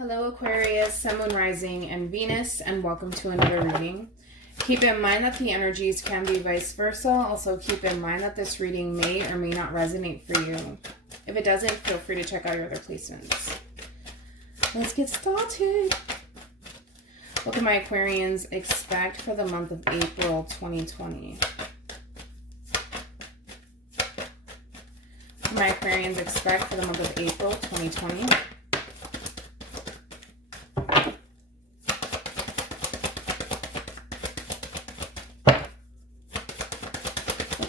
Hello Aquarius, Sun, Moon, Rising, and Venus, and welcome to another reading. Keep in mind that the energies can be vice versa. Also keep in mind that this reading may or may not resonate for you. If it doesn't, feel free to check out your other placements. Let's get started. What can my Aquarians expect for the month of April 2020? What can my Aquarians expect for the month of April 2020?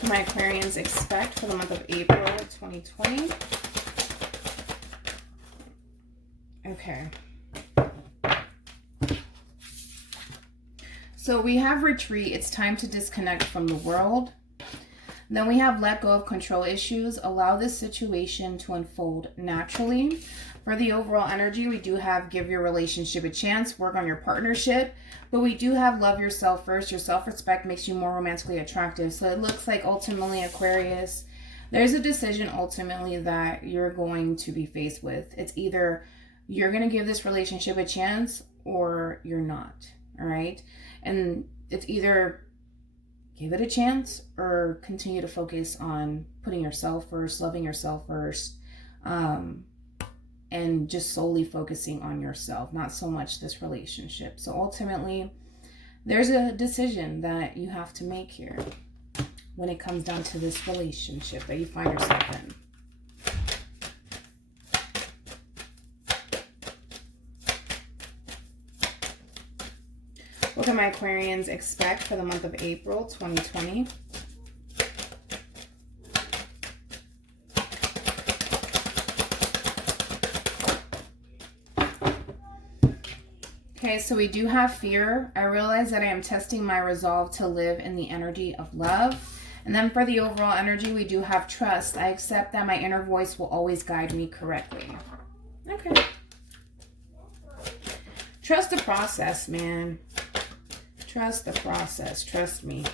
My Aquarians expect for the month of April 2020. Okay. So we have retreat. It's time to disconnect from the world. Then we have let go of control issues. Allow this situation to unfold naturally. For the overall energy, we do have give your relationship a chance, work on your partnership. But we do have love yourself first. Your self-respect makes you more romantically attractive. So it looks like ultimately, Aquarius, there's a decision ultimately that you're going to be faced with. It's either you're going to give this relationship a chance or you're not. All right. And it's either give it a chance or continue to focus on putting yourself first, loving yourself first, and just solely focusing on yourself, not so much this relationship. So ultimately, there's a decision that you have to make here when it comes down to this relationship that you find yourself in. What can my Aquarians expect for the month of April 2020? Okay, so we do have fear. I realize that I am testing my resolve to live in the energy of love. And then for the overall energy, we do have trust. I accept that my inner voice will always guide me correctly. Okay. Trust the process, man. Trust the process. Trust me.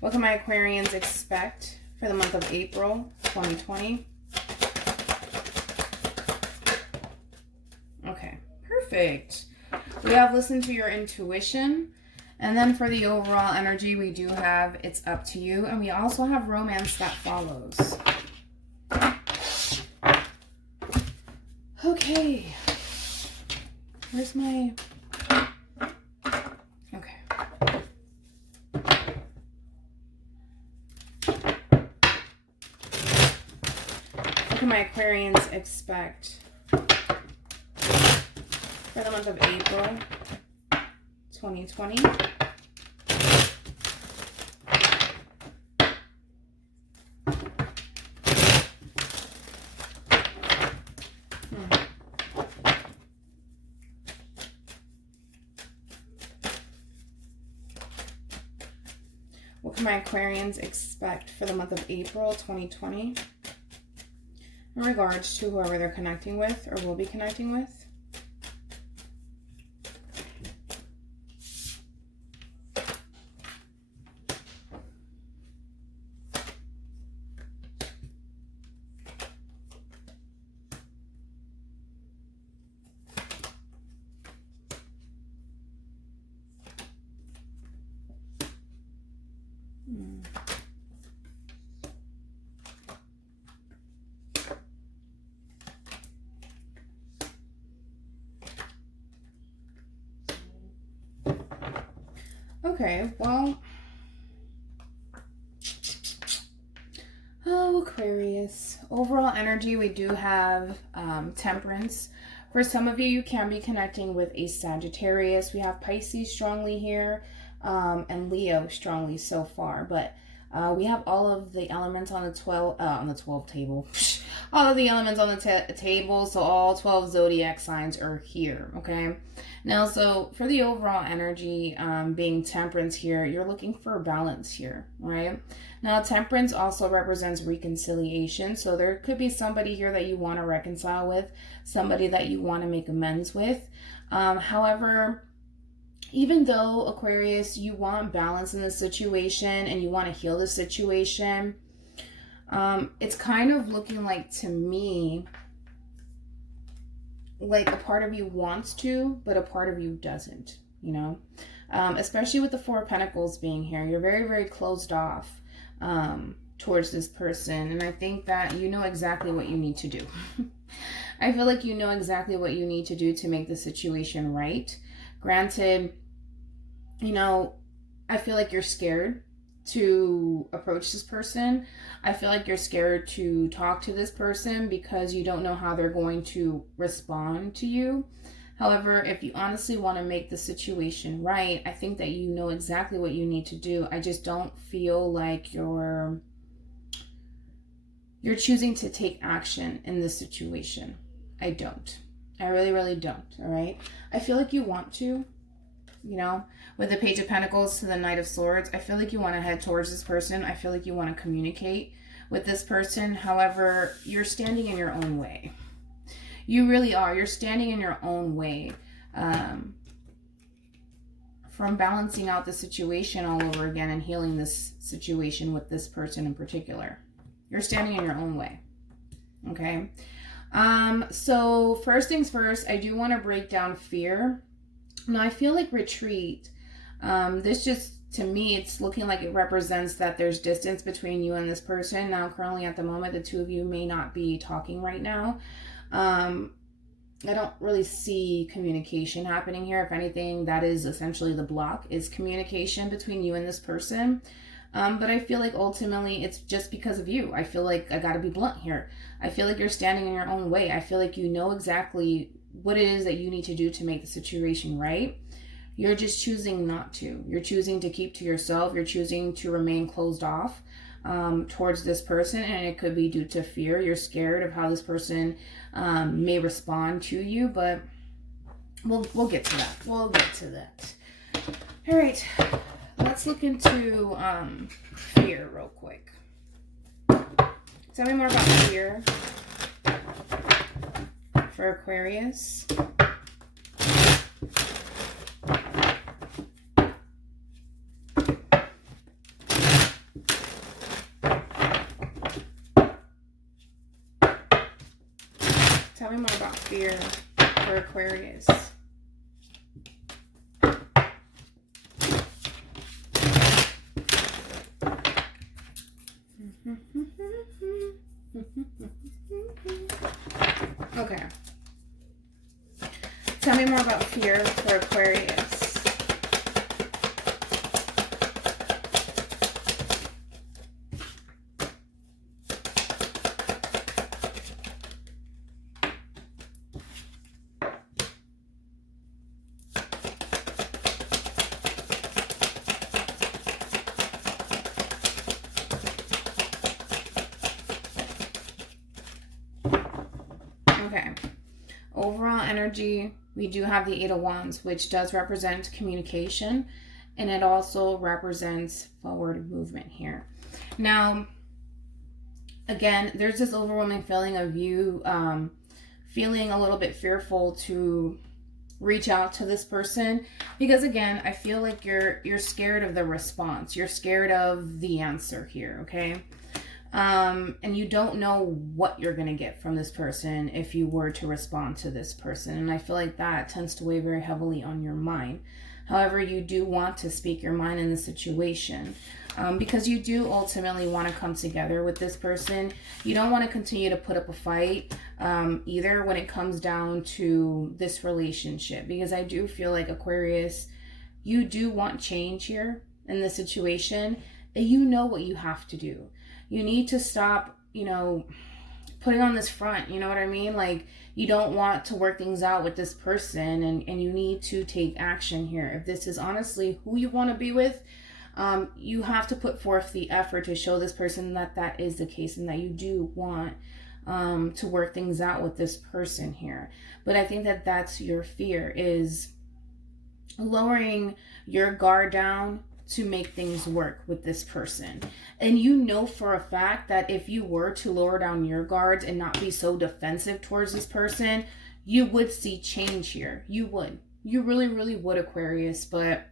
What can my Aquarians expect for the month of April 2020? Okay, perfect. We have listened to your intuition. And then for the overall energy, we do have it's up to you. And we also have romance that follows. Okay. Where's my... Okay. What can my Aquarians expect for the month of April 2020? What can my Aquarians expect for the month of April 2020 in regards to whoever they're connecting with or will be connecting with? Okay, well, Aquarius. Overall energy, we do have Temperance. For some of you, you can be connecting with a Sagittarius. We have Pisces strongly here, and Leo strongly so far. But we have all of the elements on the 12 table. All of the elements on the table, so all 12 zodiac signs are here, okay? Now, so for the overall energy, being Temperance here, you're looking for balance here, right? Now, Temperance also represents reconciliation, so there could be somebody here that you want to reconcile with, somebody that you want to make amends with. However, even though, Aquarius, you want balance in the situation and you want to heal the situation, It's kind of looking like, to me, like a part of you wants to, but a part of you doesn't, you know? Especially with the Four of Pentacles being here. You're very, very closed off towards this person. And I think that you know exactly what you need to do. I feel like you know exactly what you need to do to make the situation right. Granted, you know, I feel like you're scared to approach this person. I feel like you're scared to talk to this person because you don't know how they're going to respond to you. However, if you honestly want to make the situation right, I think that you know exactly what you need to do. I just don't feel like you're choosing to take action in this situation. I don't. I really, really don't, all right? I feel like you want to, you know, with the Page of Pentacles to the Knight of Swords, I feel like you want to head towards this person. I feel like you want to communicate with this person. However, you're standing in your own way. You really are. You're standing in your own way from balancing out the situation all over again and healing this situation with this person in particular. You're standing in your own way. Okay. So first things first, I do want to break down fear. Now, I feel like retreat. This just, to me, it's looking like it represents that there's distance between you and this person. Now, currently at the moment, the two of you may not be talking right now. I don't really see communication happening here. If anything, that is essentially the block, is communication between you and this person. But I feel like ultimately it's just because of you. I feel like I gotta be blunt here. I feel like you're standing in your own way. I feel like you know exactly what it is that you need to do to make the situation right. You're just choosing not to. You're choosing to keep to yourself. You're choosing to remain closed off towards this person, and it could be due to fear. You're scared of how this person may respond to you, but we'll get to that. We'll get to that. All right, let's look into fear real quick. Tell me more about fear for Aquarius. Tell me more about fear for Aquarius. Okay. Tell me more about fear for Aquarius. Okay. Overall energy, we do have the Eight of Wands, which does represent communication, and it also represents forward movement here. Now, again, there's this overwhelming feeling of you feeling a little bit fearful to reach out to this person, because again, I feel like you're scared of the response. You're scared of the answer here, okay? And you don't know what you're going to get from this person if you were to respond to this person. And I feel like that tends to weigh very heavily on your mind. However, you do want to speak your mind in the situation because you do ultimately want to come together with this person. You don't want to continue to put up a fight either when it comes down to this relationship, because I do feel like, Aquarius, you do want change here in this situation, and you know what you have to do. You need to stop, you know, putting on this front, you know what I mean? Like, you don't want to work things out with this person, and you need to take action here. If this is honestly who you want to be with, you have to put forth the effort to show this person that that is the case and that you do want to work things out with this person here. But I think that that's your fear, is lowering your guard down to make things work with this person. And you know for a fact that if you were to lower down your guards and not be so defensive towards this person, you would see change here. You would. You really, really would, Aquarius. But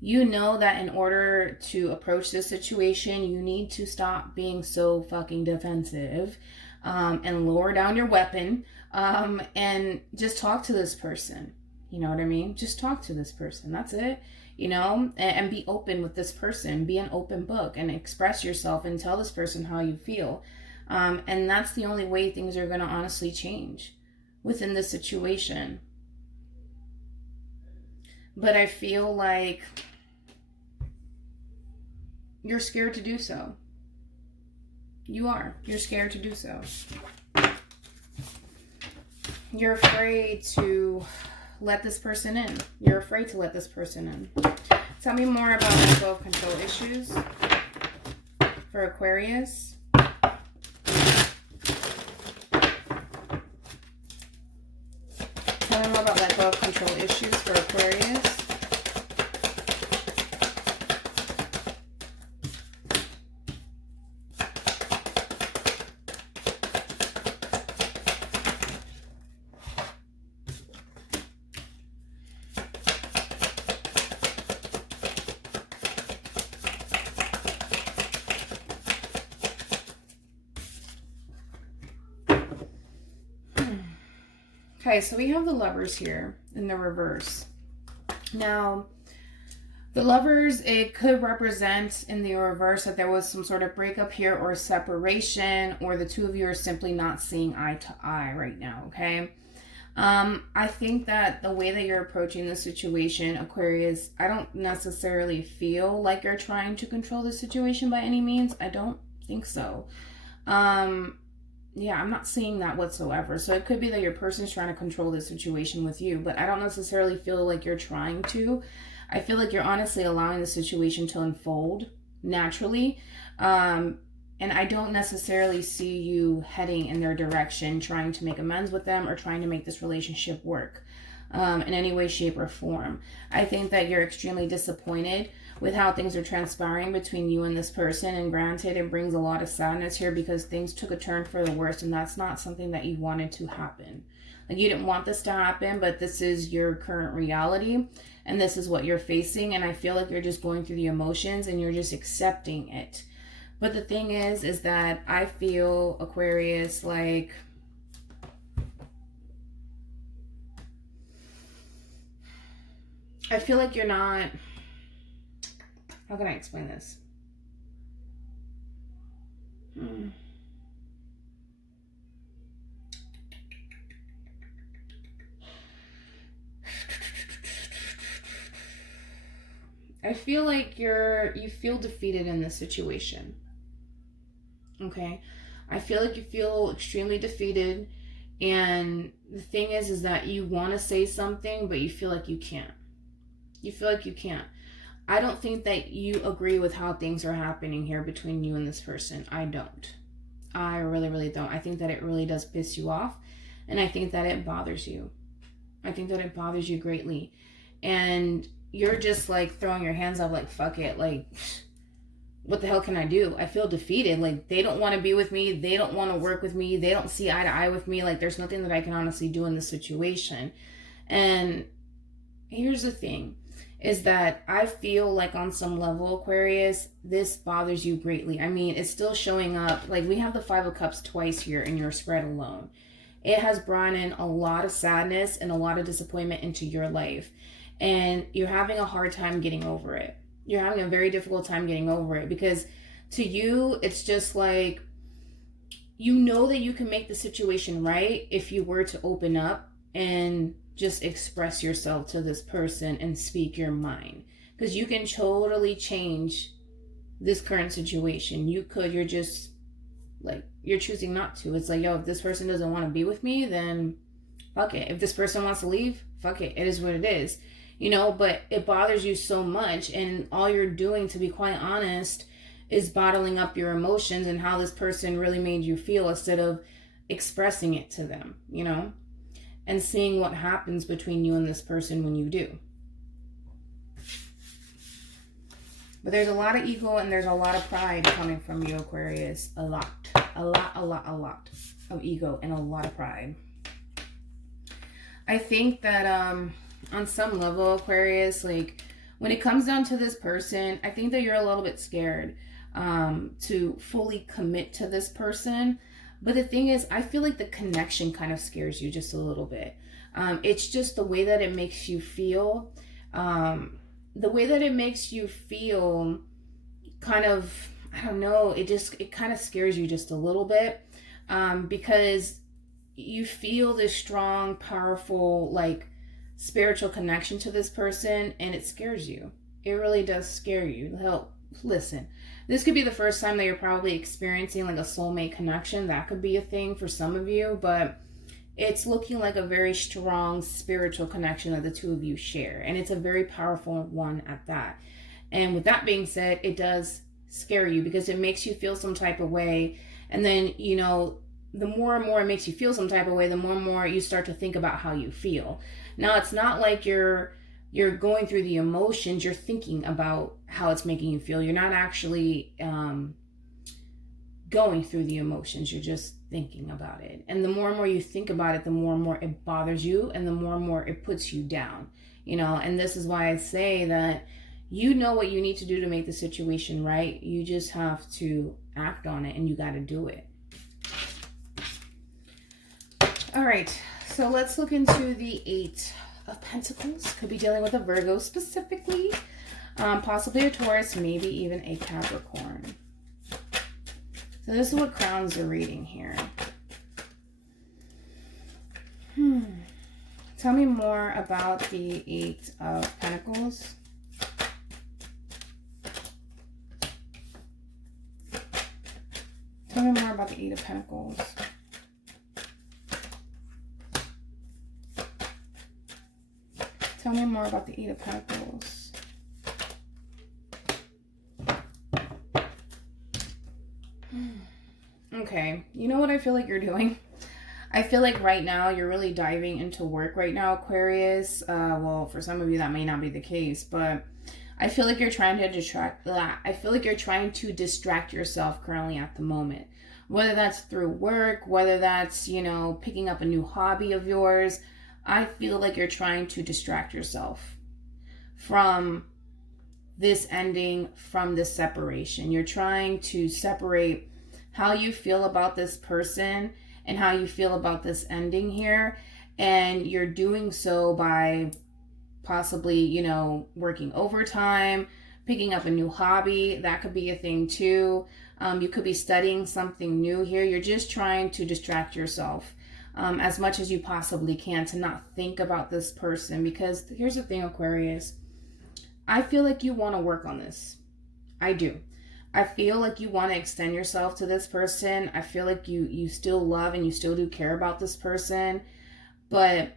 You know that in order to approach this situation, you need to stop being so fucking defensive, and lower down your weapon, and just talk to this person. You know what I mean? Just talk to this person. That's it. You know, and be open with this person. Be an open book and express yourself and tell this person how you feel. And that's the only way things are going to honestly change within this situation. But I feel like you're scared to do so. You are. You're scared to do so. You're afraid to let this person in. You're afraid to let this person in. Tell me more about mental health control issues for Aquarius. Tell me more about mental health control issues for Aquarius. Okay, so we have the Lovers here in the reverse. Now, the Lovers, it could represent in the reverse that there was some sort of breakup here or separation, or the two of you are simply not seeing eye to eye right now, okay? I think that the way that you're approaching the situation, Aquarius, I don't necessarily feel like you're trying to control the situation by any means. I don't think so. Yeah, I'm not seeing that whatsoever. So it could be that your person's trying to control the situation with you, but I don't necessarily feel like you're trying to. I feel like you're honestly allowing the situation to unfold naturally. And I don't necessarily see you heading in their direction, trying to make amends with them or trying to make this relationship work in any way, shape, or form. I think that you're extremely disappointed with how things are transpiring between you and this person, and granted, it brings a lot of sadness here because things took a turn for the worse, and that's not something that you wanted to happen. Like, you didn't want this to happen, but this is your current reality, and this is what you're facing, and I feel like you're just going through the emotions and you're just accepting it. But the thing is that I feel, Aquarius, like I feel like you're not, how can I explain this? I feel like you feel defeated in this situation. Okay? I feel like you feel extremely defeated, and the thing is that you want to say something, but you feel like you can't. You feel like you can't. I don't think that you agree with how things are happening here between you and this person. I don't. I really, really don't. I think that it really does piss you off, and I think that it bothers you. I think that it bothers you greatly. And you're just like throwing your hands up like, fuck it. Like, what the hell can I do? I feel defeated. Like, they don't want to be with me. They don't want to work with me. They don't see eye to eye with me. Like, there's nothing that I can honestly do in this situation. And here's the thing, is that I feel like on some level, Aquarius, this bothers you greatly. I mean, it's still showing up. Like, we have the Five of Cups twice here in your spread alone. It has brought in a lot of sadness and a lot of disappointment into your life. And you're having a hard time getting over it. You're having a very difficult time getting over it because to you, it's just like, you know that you can make the situation right if you were to open up and just express yourself to this person and speak your mind. Because you can totally change this current situation. You could, you're just like, you're choosing not to. It's like, yo, if this person doesn't want to be with me, then fuck it. If this person wants to leave, fuck it. It is what it is. You know, but it bothers you so much, and all you're doing, to be quite honest, is bottling up your emotions and how this person really made you feel instead of expressing it to them, you know, and seeing what happens between you and this person when you do. But there's a lot of ego and there's a lot of pride coming from you, Aquarius. A lot of ego and a lot of pride. I think that on some level, Aquarius, like, When it comes down to this person, I think that you're a little bit scared to fully commit to this person. But the thing is, I feel like the connection kind of scares you just a little bit. It's just the way that it makes you feel. The way that it makes you feel kind of, I don't know, it kind of scares you just a little bit. Because you feel this strong, powerful, like, spiritual connection to this person, and it scares you. It really does scare you. Hell, listen, this could be the first time that you're probably experiencing like a soulmate connection. That could be a thing for some of you, but it's looking like a very strong spiritual connection that the two of you share, and it's a very powerful one at that. And with that being said, it does scare you because it makes you feel some type of way, and then, you know, the more and more it makes you feel some type of way, the more and more you start to think about how you feel. Now, it's not like you're going through the emotions. You're thinking about how it's making you feel. You're not actually going through the emotions. You're just thinking about it. And the more and more you think about it, the more and more it bothers you, and the more and more it puts you down. You know, and this is why I say that you know what you need to do to make the situation right. You just have to act on it, and you got to do it. All right, so let's look into the Eight of Pentacles. Could be dealing with a Virgo specifically, possibly a Taurus, maybe even a Capricorn. So this is what crowns are reading here. Tell me more about the Eight of Pentacles. Tell me more about the Eight of Pentacles. Tell me more about the Eight of Pentacles. Okay, you know what I feel like you're doing? I feel like right now you're really diving into work right now, Aquarius. Well, for some of you that may not be the case, but I feel like you're trying to distract yourself currently at the moment. Whether that's through work, whether that's, you know, picking up a new hobby of yours. I feel like you're trying to distract yourself from this ending, from this separation. You're trying to separate how you feel about this person and how you feel about this ending here. And you're doing so by possibly, you know, working overtime, picking up a new hobby. That could be a thing too. You could be studying something new here. You're just trying to distract yourself as much as you possibly can to not think about this person. Because here's the thing, Aquarius. I feel like you want to work on this. I do. I feel like you want to extend yourself to this person. I feel like you still love and you still do care about this person. But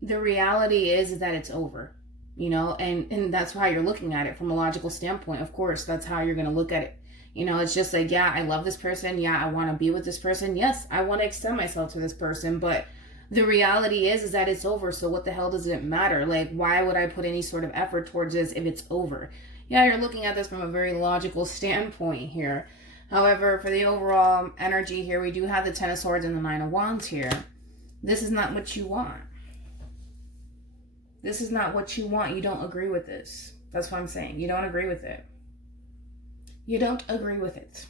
the reality is that it's over, you know, and that's how you're looking at it from a logical standpoint. Of course, that's how you're going to look at it. You know, it's just like, yeah, I love this person. Yeah, I want to be with this person. Yes, I want to extend myself to this person. But the reality is that it's over. So what the hell does it matter? Like, why would I put any sort of effort towards this if it's over? Yeah, you're looking at this from a very logical standpoint here. However, for the overall energy here, we do have the Ten of Swords and the Nine of Wands here. This is not what you want. This is not what you want. You don't agree with this. That's what I'm saying. You don't agree with it. You don't agree with it.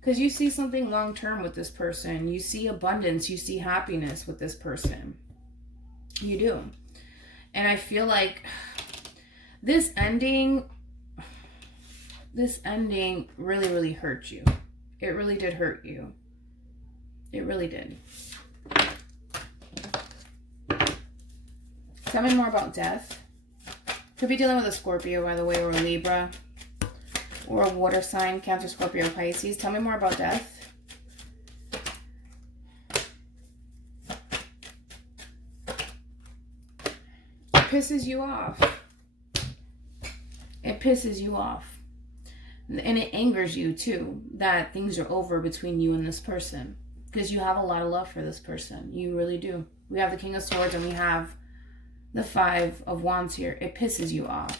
Because you see something long-term with this person. You see abundance. You see happiness with this person. You do. And I feel like this ending really, really hurt you. It really did hurt you. It really did. Tell me more about death. Could be dealing with a Scorpio, by the way, or a Libra. Or a water sign, Cancer, Scorpio, Pisces. Tell me more about death. It pisses you off. It pisses you off. And it angers you too that things are over between you and this person. Because you have a lot of love for this person. You really do. We have the King of Swords and we have the Five of Wands here. It pisses you off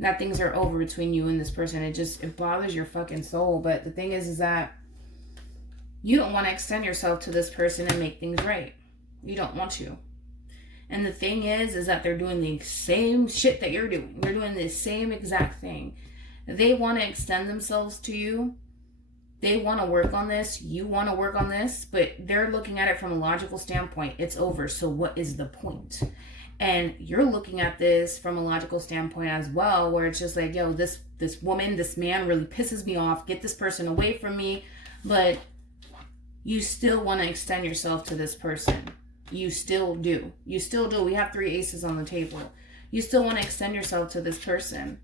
that things are over between you and this person. It bothers your fucking soul. But the thing is that you don't want to extend yourself to this person and make things right. You don't want to. And the thing is that they're doing the same shit that you're doing. They're doing the same exact thing. They want to extend themselves to you. They want to work on this. You want to work on this. But they're looking at it from a logical standpoint. It's over. So what is the point? And you're looking at this from a logical standpoint as well, where it's just like, yo, this woman, this man really pisses me off. Get this person away from me. But you still want to extend yourself to this person. You still do. You still do. We have 3 aces on the table. You still want to extend yourself to this person.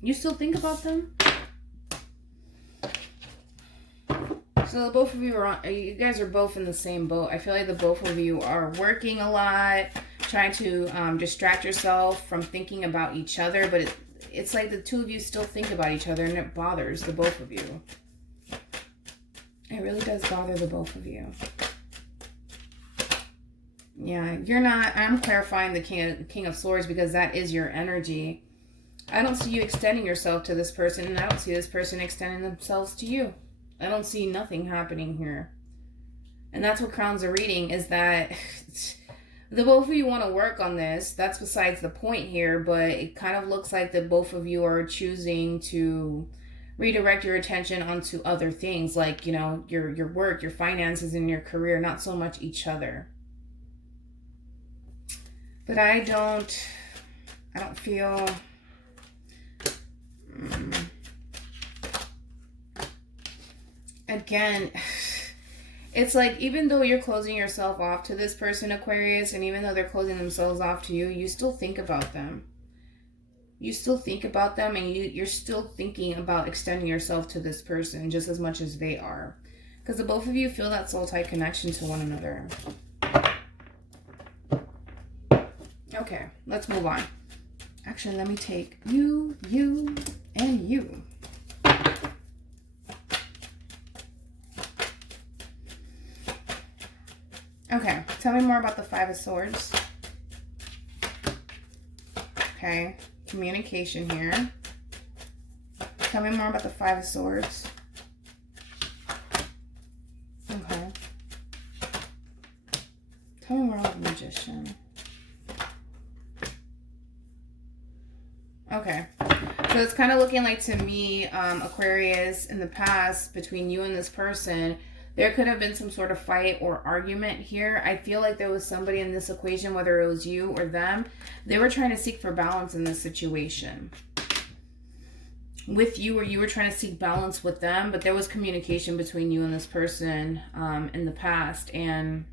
You still think about them? So both of you you guys are both in the same boat. I feel like the both of you are working a lot, trying to distract yourself from thinking about each other, but it's like the 2 of you still think about each other, and it bothers the both of you. It really does bother the both of you. Yeah, you're not, I'm clarifying the King of Swords because that is your energy. I don't see you extending yourself to this person, and I don't see this person extending themselves to you. I don't see nothing happening here. And that's what crowns are reading, is that the both of you want to work on this. That's besides the point here, but it kind of looks like that both of you are choosing to redirect your attention onto other things, like, you know, your work, your finances, and your career, not so much each other. But I don't feel... Again, it's like, even though you're closing yourself off to this person, Aquarius, and even though they're closing themselves off to you, you still think about them. You still think about them, and you're still thinking about extending yourself to this person just as much as they are. Because the both of you feel that soul-tie connection to one another. Okay, let's move on. Actually, let me take you, and you. Okay, tell me more about the 5 of Swords. Okay, communication here. Tell me more about the 5 of Swords. Okay. Tell me more about the Magician. Okay, so it's kind of looking like, to me, Aquarius, in the past, between you and this person, there could have been some sort of fight or argument here. I feel like there was somebody in this equation, whether it was you or them, they were trying to seek for balance in this situation. With you, or you were trying to seek balance with them, but there was communication between you and this person in the past, and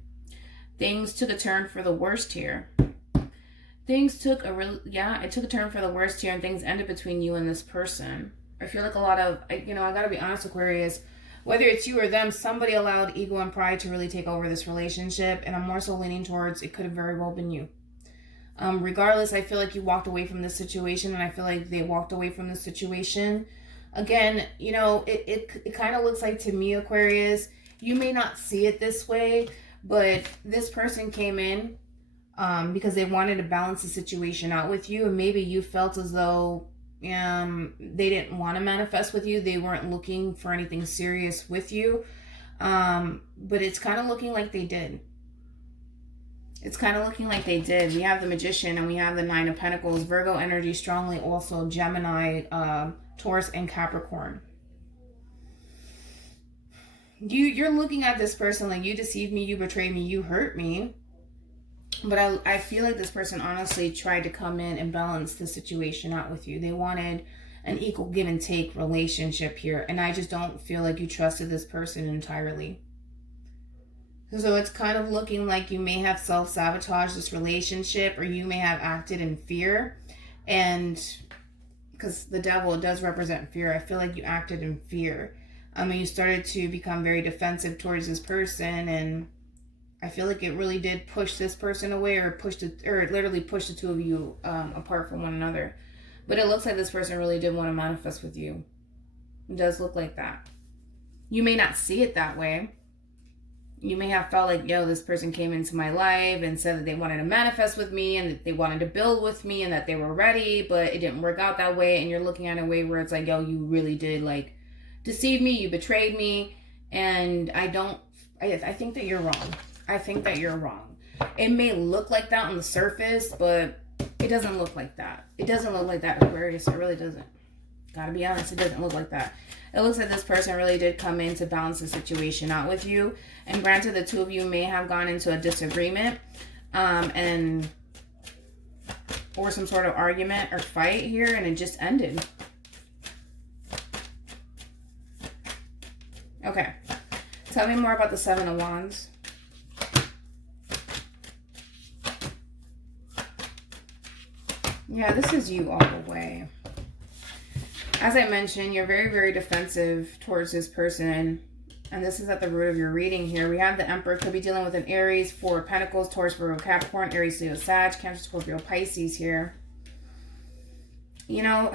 things took a turn for the worst here. Things took it took a turn for the worst here, and things ended between you and this person. I feel like a lot of, I gotta be honest, Aquarius, whether it's you or them, somebody allowed ego and pride to really take over this relationship, and I'm more so leaning towards it could have very well been you. Regardless, I feel like you walked away from this situation, and I feel like they walked away from this situation. Again, it kind of looks like, to me, Aquarius, you may not see it this way, but this person came in because they wanted to balance the situation out with you, and maybe you felt as though they didn't want to manifest with you. They weren't looking for anything serious with you, but it's kind of looking like they did. It's kind of looking like they did. We have the Magician, and we have the 9 of Pentacles. Virgo energy strongly, also Gemini, Taurus, and Capricorn. You're looking at this person like, you deceived me, you betrayed me, you hurt me. But I feel like this person honestly tried to come in and balance the situation out with you. They wanted an equal give and take relationship here. And I just don't feel like you trusted this person entirely. So it's kind of looking like you may have self-sabotaged this relationship, or you may have acted in fear. And because the Devil does represent fear, I feel like you acted in fear. You started to become very defensive towards this person, and I feel like it really did push this person away, or it literally pushed the 2 of you apart from one another. But it looks like this person really did want to manifest with you. It does look like that. You may not see it that way. You may have felt like, yo, this person came into my life and said that they wanted to manifest with me, and that they wanted to build with me, and that they were ready, but it didn't work out that way. And you're looking at a way where it's like, yo, you really did like deceive me, you betrayed me, and I don't I think that you're wrong. I think that you're wrong. It may look like that on the surface, but it doesn't look like that. It doesn't look like that, Aquarius. It really doesn't. Gotta be honest, it doesn't look like that. It looks like this person really did come in to balance the situation out with you. And granted, the two of you may have gone into a disagreement or some sort of argument or fight here, and it just ended. Okay. Tell me more about the Seven of Wands. Yeah, this is you all the way. As I mentioned, you're very, very defensive towards this person. And this is at the root of your reading here. We have the Emperor. Could be dealing with an Aries, Four of Pentacles, Taurus, Virgo, Capricorn, Aries, Leo, Sag, Cancer, Scorpio, Pisces here. You know,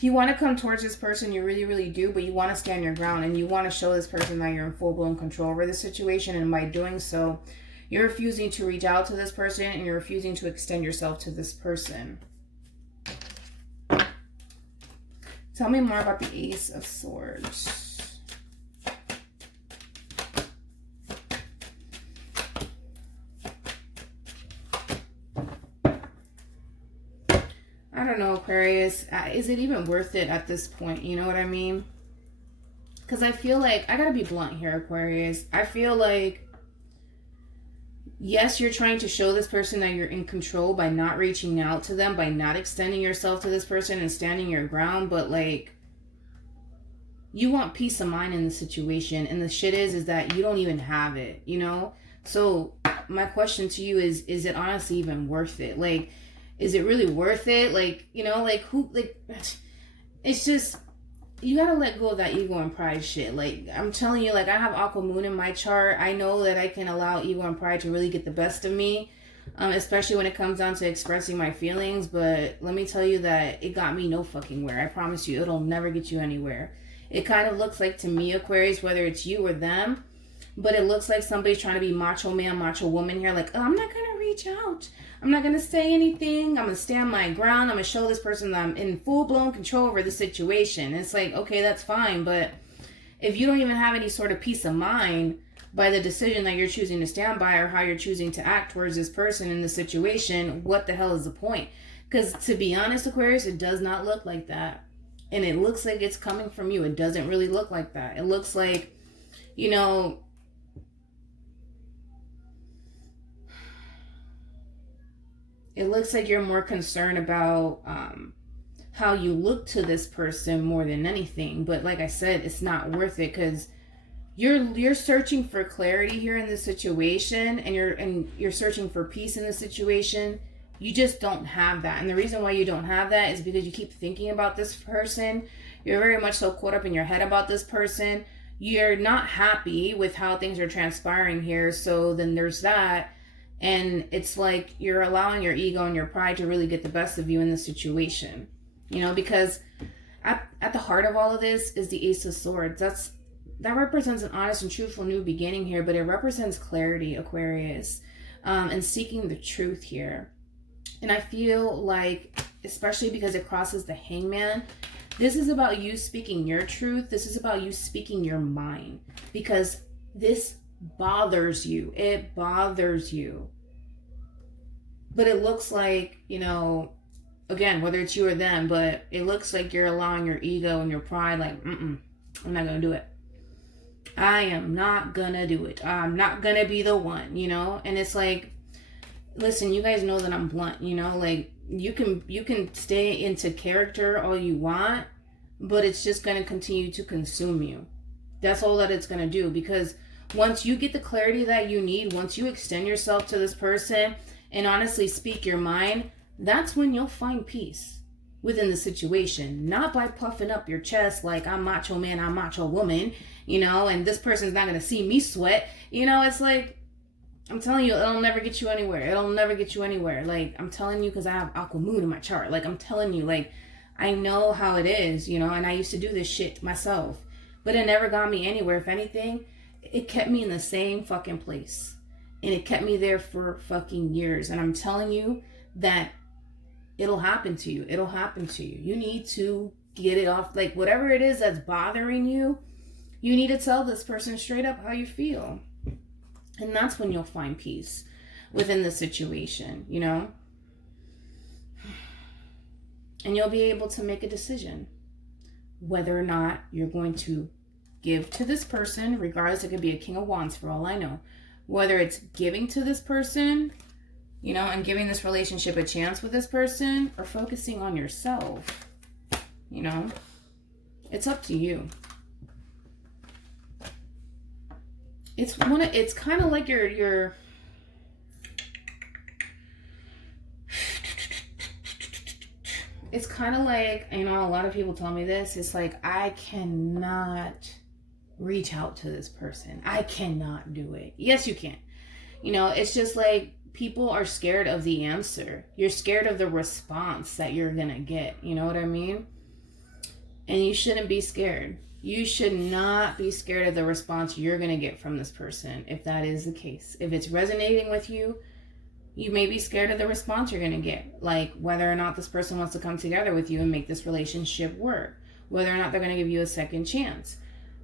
you want to come towards this person. You really, really do. But you want to stand your ground. And you want to show this person that you're in full-blown control over the situation. And by doing so, you're refusing to reach out to this person. And you're refusing to extend yourself to this person. Tell me more about the Ace of Swords. I don't know, Aquarius. Is it even worth it at this point? You know what I mean? Because I feel like, I gotta be blunt here, Aquarius. I feel like, yes, you're trying to show this person that you're in control by not reaching out to them, by not extending yourself to this person and standing your ground, but like, you want peace of mind in the situation, and the shit is that you don't even have it, you know? So my question to you is it honestly even worth it? Like, is it really worth it? Like, you know, like who, like, it's just, you gotta let go of that ego and pride shit. Like, I'm telling you, like, I have Aqua Moon in my chart. I know that I can allow ego and pride to really get the best of me, especially when it comes down to expressing my feelings. But let me tell you that it got me no fucking where. I promise you, it'll never get you anywhere. It kind of looks like, to me, Aquarius, whether it's you or them, but it looks like somebody's trying to be macho man, macho woman here. Like, oh, I'm not going to reach out. I'm not going to say anything. I'm going to stand my ground. I'm going to show this person that I'm in full-blown control over the situation. And it's like, okay, that's fine. But if you don't even have any sort of peace of mind by the decision that you're choosing to stand by or how you're choosing to act towards this person in the situation, what the hell is the point? Because to be honest, Aquarius, it does not look like that. And it looks like it's coming from you. It doesn't really look like that. It looks like, you know, it looks like you're more concerned about how you look to this person more than anything. But like I said, it's not worth it, because you're searching for clarity here in this situation, and you're searching for peace in this situation. You just don't have that. And the reason why you don't have that is because you keep thinking about this person. You're very much so caught up in your head about this person. You're not happy with how things are transpiring here. So then there's that. And it's like you're allowing your ego and your pride to really get the best of you in the situation. You know, because at the heart of all of this is the Ace of Swords. That represents an honest and truthful new beginning here, but it represents clarity, Aquarius, and seeking the truth here. And I feel like, especially because it crosses the Hangman, this is about you speaking your truth. This is about you speaking your mind, because this bothers you. It bothers you. But it looks like, you know, again, whether it's you or them, but it looks like you're allowing your ego and your pride, like, I'm not going to do it. I am not going to do it. I'm not going to be the one, you know? And it's like, listen, you guys know that I'm blunt, you know, like you can stay into character all you want, but it's just going to continue to consume you. That's all that it's going to do, because once you get the clarity that you need, once you extend yourself to this person and honestly speak your mind, that's when you'll find peace within the situation. Not by puffing up your chest like, I'm macho man, I'm macho woman, you know, and this person's not going to see me sweat. You know, it's like, I'm telling you, it'll never get you anywhere. It'll never get you anywhere. Like, I'm telling you, because I have Aqua Moon in my chart. Like, I'm telling you, like, I know how it is, you know, and I used to do this shit myself. But it never got me anywhere. If anything, it kept me in the same fucking place. And it kept me there for fucking years. And I'm telling you that it'll happen to you. It'll happen to you. You need to get it off. Like, whatever it is that's bothering you, you need to tell this person straight up how you feel. And that's when you'll find peace within the situation, you know? And you'll be able to make a decision whether or not you're going to give to this person, regardless, it could be a King of Wands for all I know. Whether it's giving to this person, you know, and giving this relationship a chance with this person, or focusing on yourself, you know? It's up to you. It's kind of like your it's kind of like, you know, a lot of people tell me this. It's like, I cannot reach out to this person. I cannot do it. Yes, you can. You know, it's just like people are scared of the answer. You're scared of the response that you're going to get. You know what I mean? And you shouldn't be scared. You should not be scared of the response you're going to get from this person, if that is the case. If it's resonating with you, you may be scared of the response you're going to get. Like whether or not this person wants to come together with you and make this relationship work. Whether or not they're going to give you a second chance.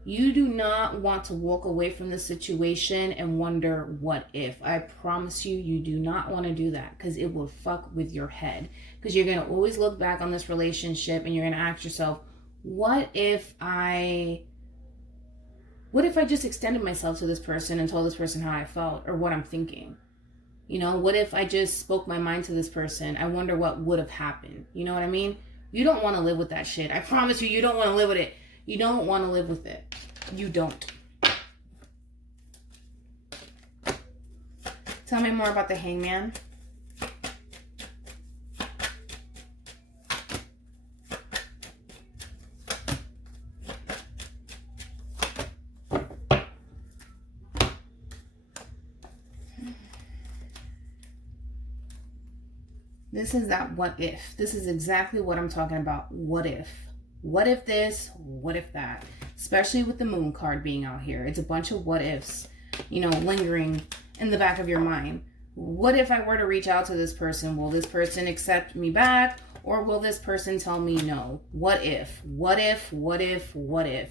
You do not want to walk away from the situation and wonder, what if? I promise you, you do not want to do that, because it will fuck with your head. Because you're going to always look back on this relationship and you're going to ask yourself, what if I just extended myself to this person and told this person how I felt or what I'm thinking? You know, what if I just spoke my mind to this person? I wonder what would have happened. You know what I mean? You don't want to live with that shit. I promise you, you don't want to live with it. You don't want to live with it. You don't. Tell me more about the Hangman. This is that what if. This is exactly what I'm talking about. What if? What if this? What if that? Especially with the Moon card being out here. It's a bunch of what ifs, you know, lingering in the back of your mind. What if I were to reach out to this person? Will this person accept me back? Or will this person tell me no? What if? What if? What if? What if?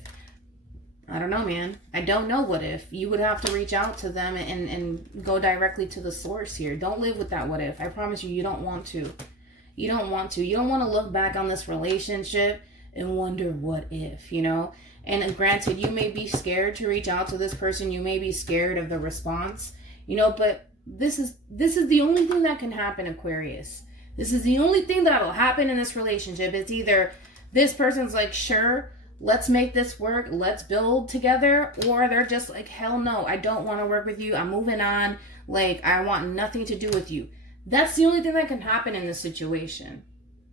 I don't know, man. I don't know what if. You would have to reach out to them and go directly to the source here. Don't live with that what if. I promise you, you don't want to. You don't want to. You don't want to look back on this relationship and wonder what if, you know? And granted, you may be scared to reach out to this person. You may be scared of the response, you know, but this is the only thing that can happen, Aquarius. This is the only thing that'll happen in this relationship. It's either this person's like, sure, let's make this work, let's build together, or they're just like, hell no, I don't want to work with you, I'm moving on, like, I want nothing to do with you. That's the only thing that can happen in this situation.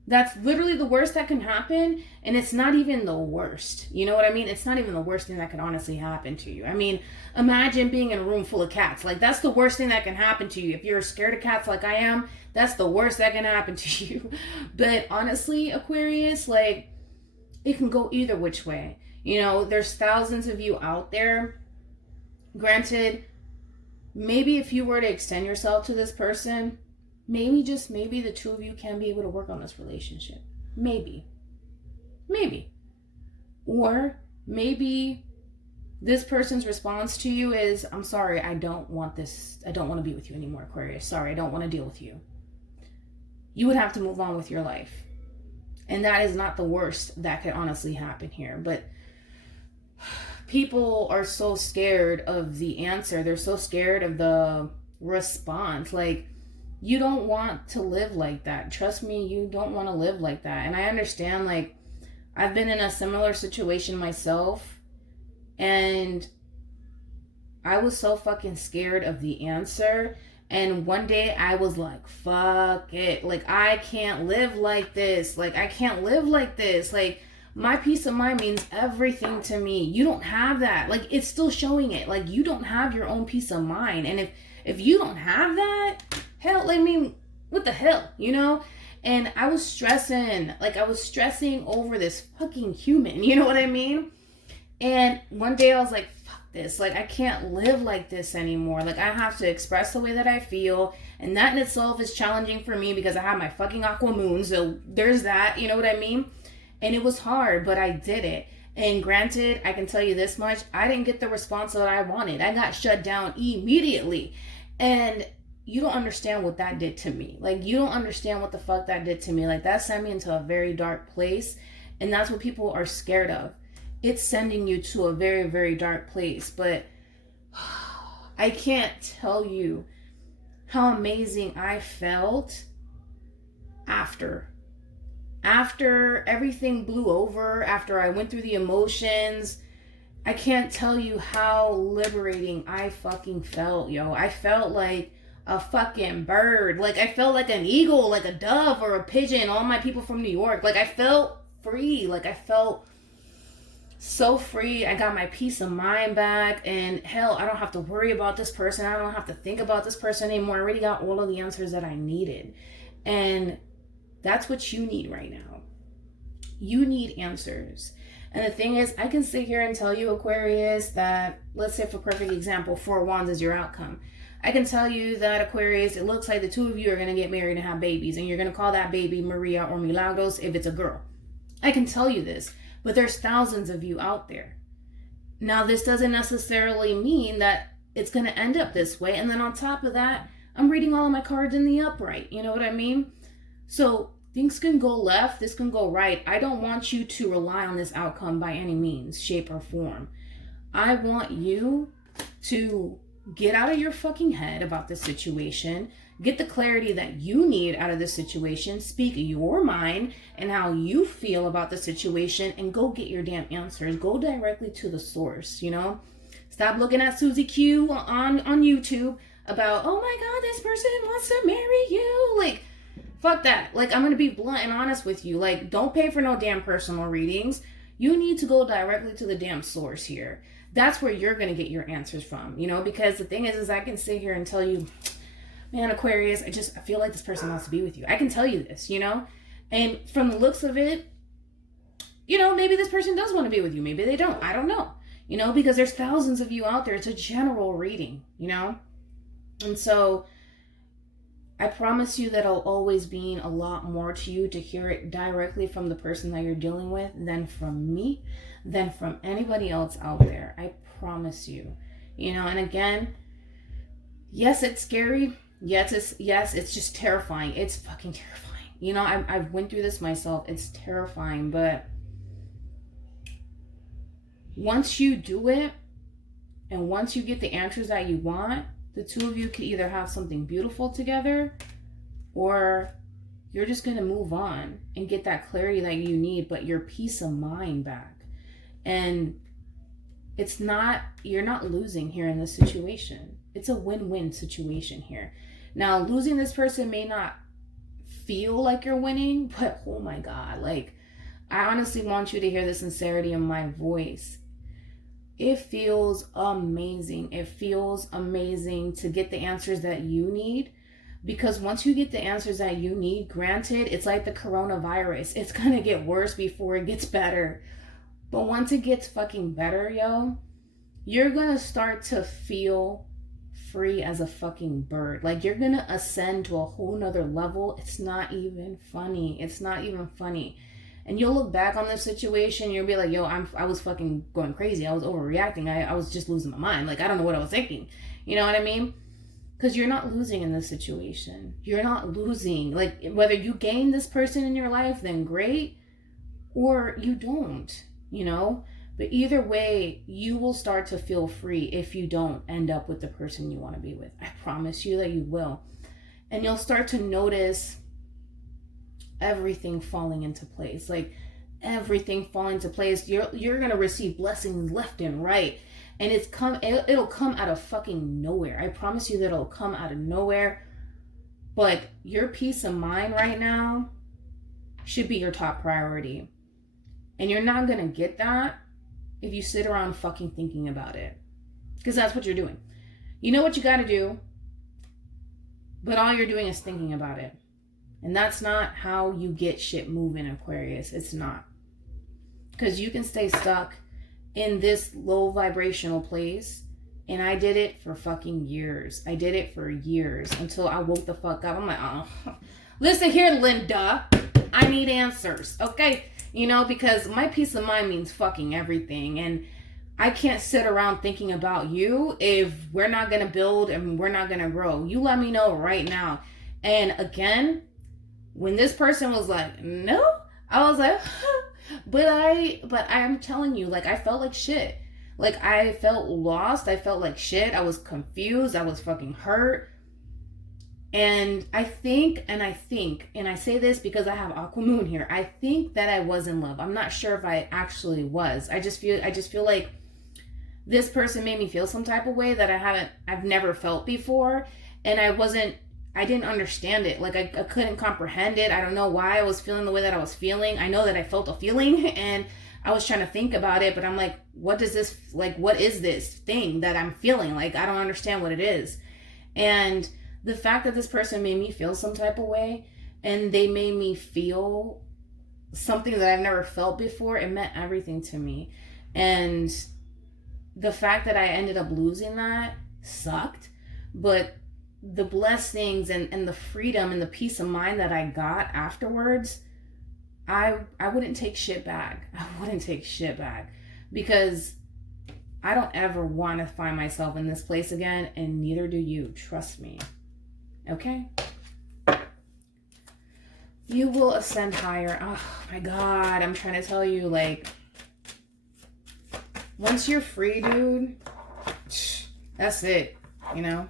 That's literally the worst that can happen, and it's not even the worst. You know what I mean? It's not even the worst thing that could honestly happen to you. I mean, imagine being in a room full of cats. Like, that's the worst thing that can happen to you. If you're scared of cats like I am, that's the worst that can happen to you. But honestly, Aquarius, like, it can go either which way. You know, there's thousands of you out there. Granted, maybe if you were to extend yourself to this person, maybe, just maybe, the two of you can be able to work on this relationship. Maybe. Maybe. Or maybe this person's response to you is, I'm sorry, I don't want this. I don't want to be with you anymore, Aquarius. Sorry, I don't want to deal with you. You would have to move on with your life. And that is not the worst that could honestly happen here. But people are so scared of the answer. They're so scared of the response. Like, you don't want to live like that. Trust me, you don't want to live like that. And I understand, like, I've been in a similar situation myself. And I was so fucking scared of the answer. And one day I was like, fuck it. Like, I can't live like this. Like, I can't live like this. Like, my peace of mind means everything to me. You don't have that. Like, it's still showing it. Like, you don't have your own peace of mind. And if you don't have that, hell, I mean, what the hell, you know? And I was stressing. Like, I was stressing over this fucking human. You know what I mean? And one day I was like, this, like, I can't live like this anymore. Like, I have to express the way that I feel, and that in itself is challenging for me because I have my fucking aqua moon, so there's that, you know what I mean? And it was hard, but I did it. And granted, I can tell you this much, I didn't get the response that I wanted. I got shut down immediately. And you don't understand what that did to me. Like, you don't understand what the fuck that did to me. Like, that sent me into a very dark place. And that's what people are scared of. It's sending you to a very, very dark place. But I can't tell you how amazing I felt after everything blew over, after I went through the emotions. I can't tell you how liberating I fucking felt, yo. I felt like a fucking bird. Like, I felt like an eagle, like a dove or a pigeon. All my people from New York. Like, I felt free. Like, I felt so free. I got my peace of mind back. And hell, I don't have to worry about this person. I don't have to think about this person anymore. I already got all of the answers that I needed. And that's what you need right now. You need answers. And the thing is, I can sit here and tell you, Aquarius, that, let's say for perfect example, 4 of Wands is your outcome. I can tell you that, Aquarius, it looks like the 2 of you are going to get married and have babies. And you're going to call that baby Maria or Milagros if it's a girl. I can tell you this. But there's thousands of you out there. Now, this doesn't necessarily mean that it's going to end up this way. And then on top of that, I'm reading all of my cards in the upright. You know what I mean? So things can go left, this can go right. I don't want you to rely on this outcome by any means, shape, or form. I want you to get out of your fucking head about this situation, get the clarity that you need out of this situation, speak your mind and how you feel about the situation, and go get your damn answers. Go directly to the source, you know? Stop looking at Susie Q on YouTube about, oh my God, this person wants to marry you. Like, fuck that. Like, I'm going to be blunt and honest with you. Like, don't pay for no damn personal readings. You need to go directly to the damn source here. That's where you're going to get your answers from, you know, because the thing is I can sit here and tell you, man, Aquarius, I feel like this person wants to be with you. I can tell you this, you know, and from the looks of it, you know, maybe this person does want to be with you. Maybe they don't. I don't know, you know, because there's thousands of you out there. It's a general reading, you know, and so I promise you that I'll always mean a lot more to you to hear it directly from the person that you're dealing with than from me, than from anybody else out there. I promise you, you know, and again, yes, it's scary. Yes, it's just terrifying. It's fucking terrifying. You know, I've went through this myself. It's terrifying, but once you do it and once you get the answers that you want, the 2 of you could either have something beautiful together, or you're just going to move on and get that clarity that you need, but your peace of mind back. And it's not, you're not losing here in this situation. It's a win-win situation here. Now, losing this person may not feel like you're winning, but oh my God, like, I honestly want you to hear the sincerity in my voice. It feels amazing. It feels amazing to get the answers that you need, because once you get the answers that you need, granted, it's like the coronavirus. It's going to get worse before it gets better. But once it gets fucking better, yo, you're going to start to feel free as a fucking bird. Like, you're going to ascend to a whole nother level. It's not even funny. It's not even funny. And you'll look back on this situation, you'll be like, yo, I was fucking going crazy. I was overreacting. I was just losing my mind. Like, I don't know what I was thinking. You know what I mean? Because you're not losing in this situation. You're not losing. Like, whether you gain this person in your life, then great, or you don't, you know? But either way, you will start to feel free if you don't end up with the person you want to be with. I promise you that you will. And you'll start to notice everything falling into place. Like, everything falling into place. You're gonna receive blessings left and right, and it'll come out of fucking nowhere. I promise you that it'll come out of nowhere. But your peace of mind right now should be your top priority, and you're not gonna get that if you sit around fucking thinking about it, because that's what you're doing. You know what you got to do, but all you're doing is thinking about it. And that's not how you get shit moving, Aquarius. It's not. Because you can stay stuck in this low vibrational place. And I did it for fucking years. I did it for years until I woke the fuck up. I'm like, oh, listen here, Linda. I need answers. Okay? You know, because my peace of mind means fucking everything. And I can't sit around thinking about you if we're not going to build and we're not going to grow. You let me know right now. And again, when this person was like, no, I was like, but I'm telling you, like, I felt like shit. Like, I felt lost. I felt like shit. I was confused. I was fucking hurt. And I think, and I say this because I have Aqua Moon here, I think that I was in love. I'm not sure if I actually was. I just feel like this person made me feel some type of way that I've never felt before. And I didn't understand it. Like, I couldn't comprehend it. I don't know why I was feeling the way that I was feeling. I know that I felt a feeling and I was trying to think about it, but I'm like, what is this thing that I'm feeling? Like, I don't understand what it is. And the fact that this person made me feel some type of way and they made me feel something that I've never felt before, it meant everything to me. And the fact that I ended up losing that sucked, but the blessings and the freedom and the peace of mind that I got afterwards, I wouldn't take shit back. I wouldn't take shit back because I don't ever want to find myself in this place again, and neither do you. Trust me. Okay? You will ascend higher. Oh my God. I'm trying to tell you, like, once you're free, dude, that's it, you know?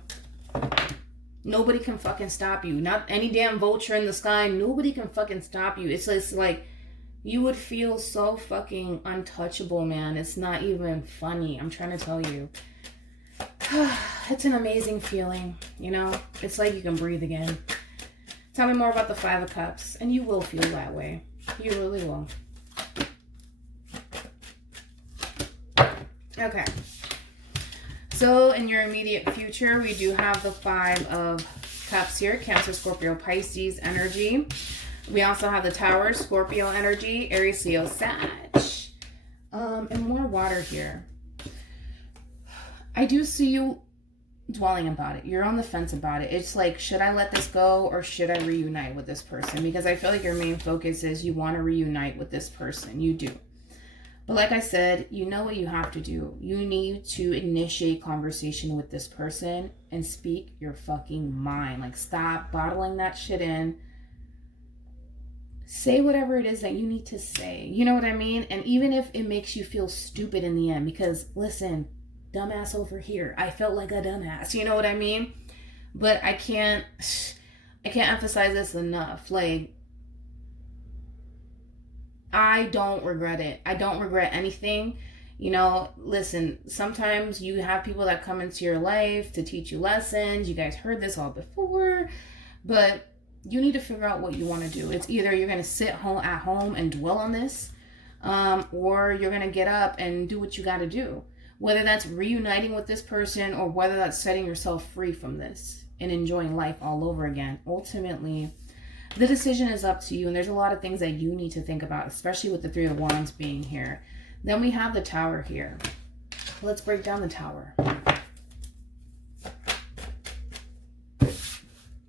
Nobody can fucking stop you. Not any damn vulture in the sky. Nobody can fucking stop you. It's just like, you would feel so fucking untouchable, man. It's not even funny. I'm trying to tell you. It's an amazing feeling, you know? It's like you can breathe again. Tell me more about the Five of Cups, and you will feel that way. You really will. Okay. So in your immediate future, we do have the Five of Cups here. Cancer, Scorpio, Pisces energy. We also have the Tower, Scorpio energy, Aries, Leo, Sag. And more water here. I do see you dwelling about it. You're on the fence about it. It's like, should I let this go or should I reunite with this person? Because I feel like your main focus is you want to reunite with this person. You do. But like I said, you know what you have to do. You need to initiate conversation with this person and speak your fucking mind. Like, stop bottling that shit in. Say whatever it is that you need to say. You know what I mean? And even if it makes you feel stupid in the end, because listen, dumbass over here, I felt like a dumbass. You know what I mean? But I can't emphasize this enough. Like, I don't regret it. I don't regret anything. You know, listen, sometimes you have people that come into your life to teach you lessons. You guys heard this all before, but you need to figure out what you want to do. It's either you're going to sit at home and dwell on this, or you're going to get up and do what you got to do. Whether that's reuniting with this person or whether that's setting yourself free from this and enjoying life all over again. Ultimately, the decision is up to you, and there's a lot of things that you need to think about, especially with the Three of Wands being here. Then we have the Tower here. Let's break down the Tower.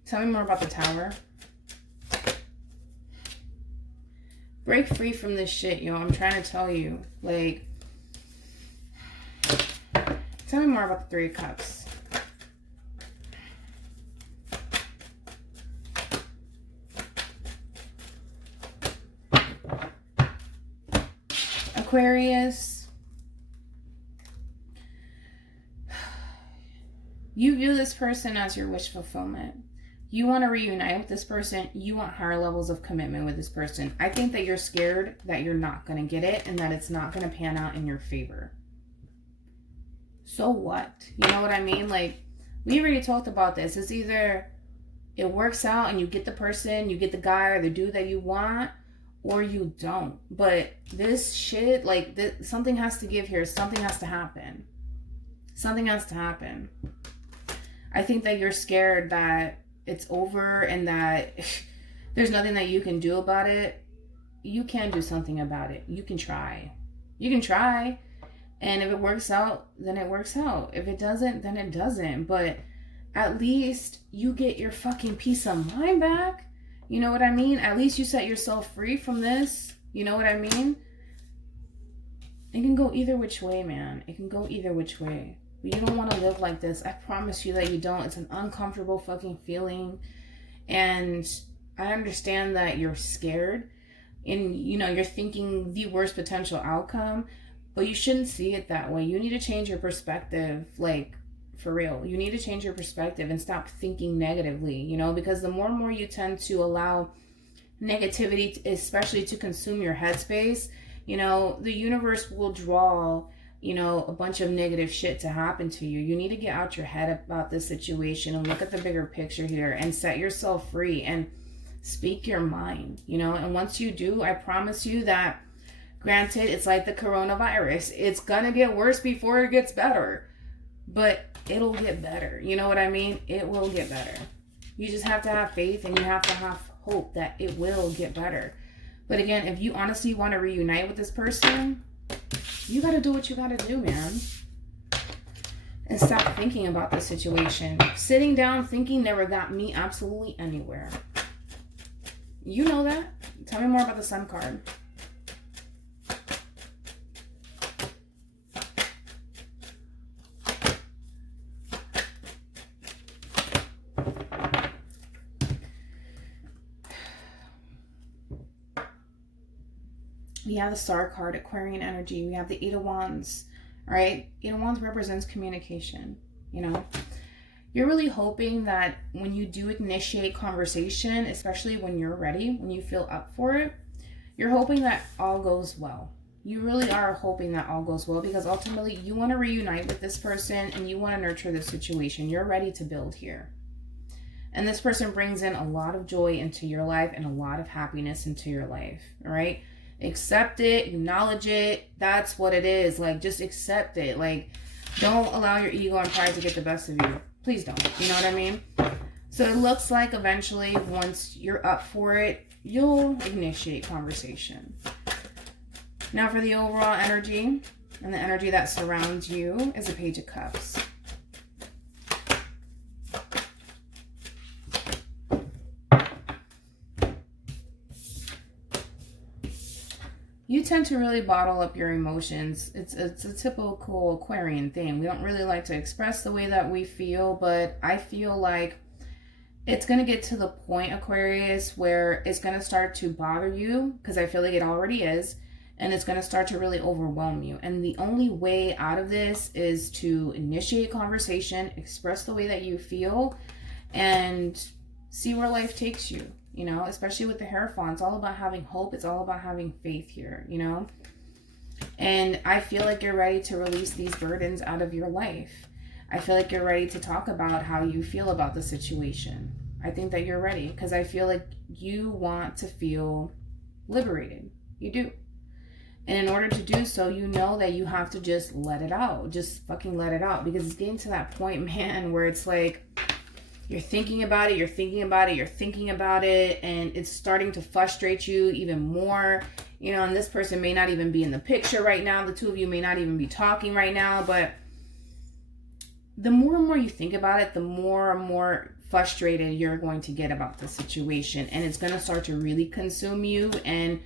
Tell me more about the Tower. Break free from this shit, yo. I'm trying to tell you. Like, tell me more about the Three of Cups. Aquarius, you view this person as your wish fulfillment. You want to reunite with this person. You want higher levels of commitment with this person. I think that you're scared that you're not going to get it and that it's not going to pan out in your favor. So what? You know what I mean? Like, we already talked about this. It's either it works out and you get the person, you get the guy or the dude that you want, or you don't. But this shit, like, something has to give here. Something has to happen. Something has to happen. I think that you're scared that it's over and that there's nothing that you can do about it. You can do something about it. You can try. You can try. And if it works out, then it works out. If it doesn't, then it doesn't. But at least you get your fucking peace of mind back. You know what I mean? At least you set yourself free from this. You know what I mean? It can go either which way, man. It can go either which way. But you don't want to live like this. I promise you that you don't. It's an uncomfortable fucking feeling. And I understand that you're scared. And, you know, you're thinking the worst potential outcome. But you shouldn't see it that way. You need to change your perspective. Like, for real. You need to change your perspective and stop thinking negatively, you know, because the more and more you tend to allow negativity, especially to consume your headspace, you know, the universe will draw, you know, a bunch of negative shit to happen to you. You need to get out your head about this situation and look at the bigger picture here and set yourself free and speak your mind, you know. And once you do, I promise you that, granted, it's like the coronavirus. It's gonna get worse before it gets better, but it'll get better. You know what I mean? It will get better. You just have to have faith and you have to have hope that it will get better. But again, if you honestly want to reunite with this person, you got to do what you got to do, man. And stop thinking about the situation. Sitting down thinking never got me absolutely anywhere. You know that. Tell me more about the Sun card. We have the Star card, Aquarian energy. We have the Eight of Wands, all right? Eight of Wands represents communication, you know? You're really hoping that when you do initiate conversation, especially when you're ready, when you feel up for it, you're hoping that all goes well. You really are hoping that all goes well because ultimately you want to reunite with this person and you want to nurture the situation. You're ready to build here. And this person brings in a lot of joy into your life and a lot of happiness into your life, all right? Accept it, acknowledge it. That's what it is. Like, just accept it. Like, don't allow your ego and pride to get the best of you. Please don't. You know what I mean? So it looks like eventually, once you're up for it, you'll initiate conversation. Now for the overall energy, and the energy that surrounds you is a Page of Cups. You tend to really bottle up your emotions. It's a typical Aquarian thing. We don't really like to express the way that we feel, but I feel like it's going to get to the point, Aquarius, where it's going to start to bother you, because I feel like it already is, and it's going to start to really overwhelm you. And the only way out of this is to initiate conversation, express the way that you feel, and see where life takes you. You know, especially with the Hierophant, it's all about having hope. It's all about having faith here, you know. And I feel like you're ready to release these burdens out of your life. I feel like you're ready to talk about how you feel about the situation. I think that you're ready because I feel like you want to feel liberated. You do. And in order to do so, you know that you have to just let it out. Just fucking let it out, because it's getting to that point, man, where it's like, you're thinking about it, you're thinking about it, you're thinking about it, and it's starting to frustrate you even more. You know, and this person may not even be in the picture right now. The two of you may not even be talking right now, but the more and more you think about it, the more and more frustrated you're going to get about the situation, and it's going to start to really consume you, and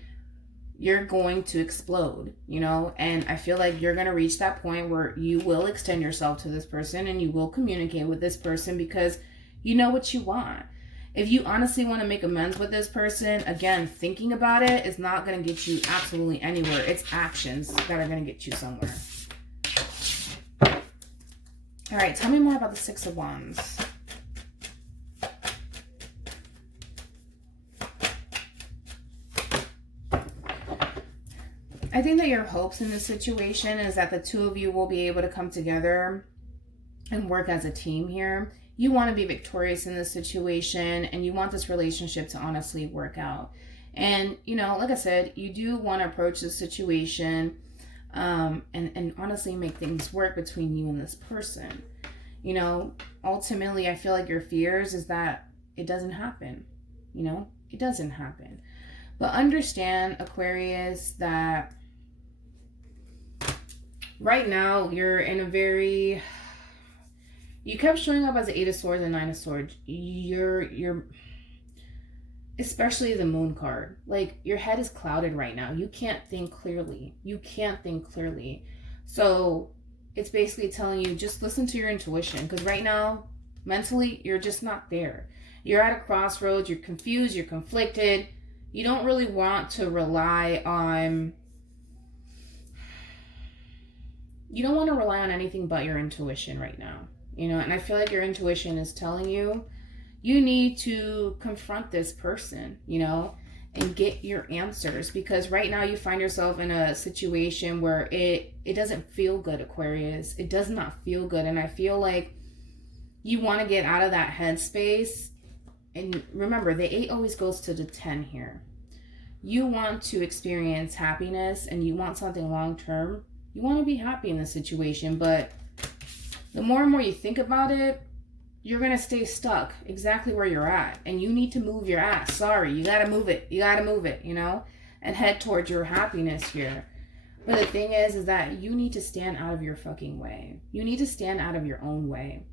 you're going to explode, you know. And I feel like you're going to reach that point where you will extend yourself to this person and you will communicate with this person because you know what you want. If you honestly want to make amends with this person, again, thinking about it is not going to get you absolutely anywhere. It's actions that are going to get you somewhere. All right, tell me more about the Six of Wands. I think that your hopes in this situation is that the two of you will be able to come together and work as a team here. You want to be victorious in this situation, and you want this relationship to honestly work out. And, you know, like I said, you do want to approach this situation and honestly make things work between you and this person. You know, ultimately, I feel like your fears is that it doesn't happen. You know, it doesn't happen. But understand, Aquarius, that right now you're in a very... You kept showing up as the Eight of Swords and Nine of Swords. It's especially the moon card. Like, your head is clouded right now. You can't think clearly. You can't think clearly. So it's basically telling you, just listen to your intuition. Because right now, mentally, you're just not there. You're at a crossroads. You're confused. You're conflicted. You don't really want to rely on... You don't want to rely on anything but your intuition right now. You know, and I feel like your intuition is telling you, you need to confront this person, you know, and get your answers. Because right now you find yourself in a situation where it doesn't feel good, Aquarius. It does not feel good. And I feel like you want to get out of that headspace. And remember, the 8 always goes to the 10 here. You want to experience happiness and you want something long term. You want to be happy in this situation. But the more and more you think about it, you're going to stay stuck exactly where you're at. And you need to move your ass. Sorry, you got to move it. You got to move it, you know, and head towards your happiness here. But the thing is that you need to stand out of your fucking way. You need to stand out of your own way.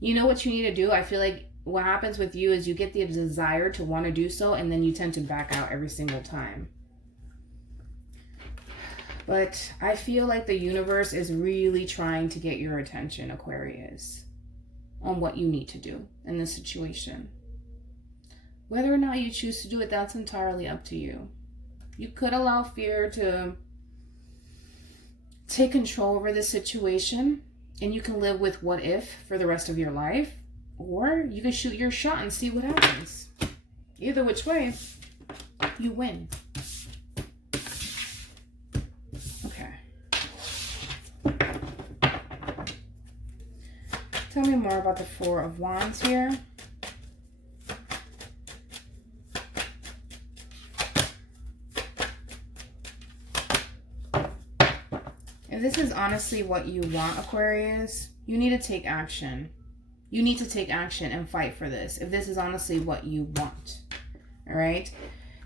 You know what you need to do? I feel like what happens with you is you get the desire to want to do so, and then you tend to back out every single time. But I feel like the universe is really trying to get your attention, Aquarius, on what you need to do in this situation. Whether or not you choose to do it, that's entirely up to you. You could allow fear to take control over the situation, and you can live with what if for the rest of your life, or you can shoot your shot and see what happens. Either which way, you win. Okay. Tell me more about the 4 of Wands here. If this is honestly what you want, Aquarius, you need to take action. You need to take action and fight for this. If this is honestly what you want. All right?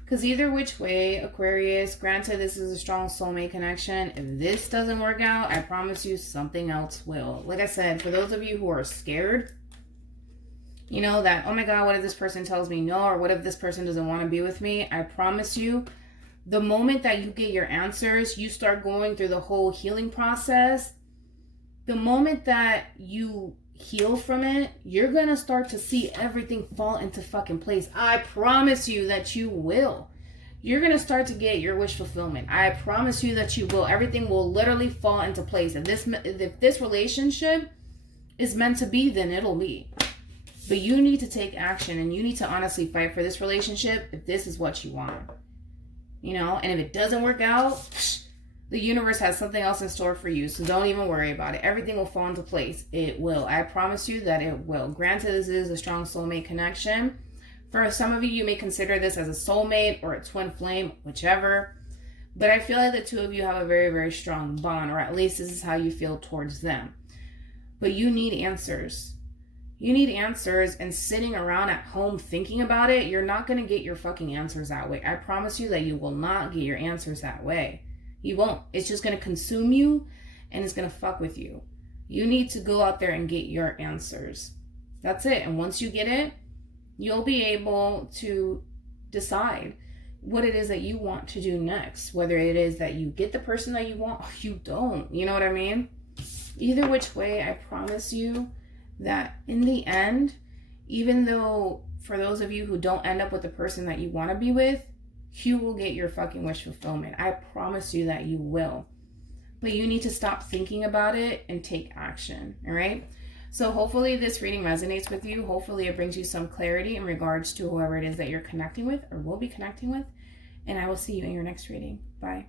Because either which way, Aquarius, granted this is a strong soulmate connection. If this doesn't work out, I promise you something else will. Like I said, for those of you who are scared, you know, that, oh my God, what if this person tells me no? Or what if this person doesn't want to be with me? I promise you, the moment that you get your answers, you start going through the whole healing process. The moment that you heal from it, you're gonna start to see everything fall into fucking place. I promise you that you will. You're gonna start to get your wish fulfillment. I promise you that you will. Everything will literally fall into place. If this relationship is meant to be, then it'll be. But you need to take action, and you need to honestly fight for this relationship if this is what you want. You know, and if it doesn't work out, the universe has something else in store for you. So don't even worry about it. Everything will fall into place. It will. I promise you that it will. Granted, this is a strong soulmate connection. For some of you, you may consider this as a soulmate or a twin flame, whichever. But I feel like the two of you have a very, very strong bond, or at least this is how you feel towards them. But you need answers. You need answers, and sitting around at home thinking about it, you're not going to get your fucking answers that way. I promise you that you will not get your answers that way. You won't. It's just going to consume you, and it's going to fuck with you. You need to go out there and get your answers. That's it. And once you get it, you'll be able to decide what it is that you want to do next. Whether it is that you get the person that you want or you don't. You know what I mean? Either which way, I promise you that in the end, even though for those of you who don't end up with the person that you want to be with, you will get your fucking wish fulfillment. I promise you that you will. But you need to stop thinking about it and take action, all right? So hopefully this reading resonates with you. Hopefully it brings you some clarity in regards to whoever it is that you're connecting with or will be connecting with. And I will see you in your next reading. Bye.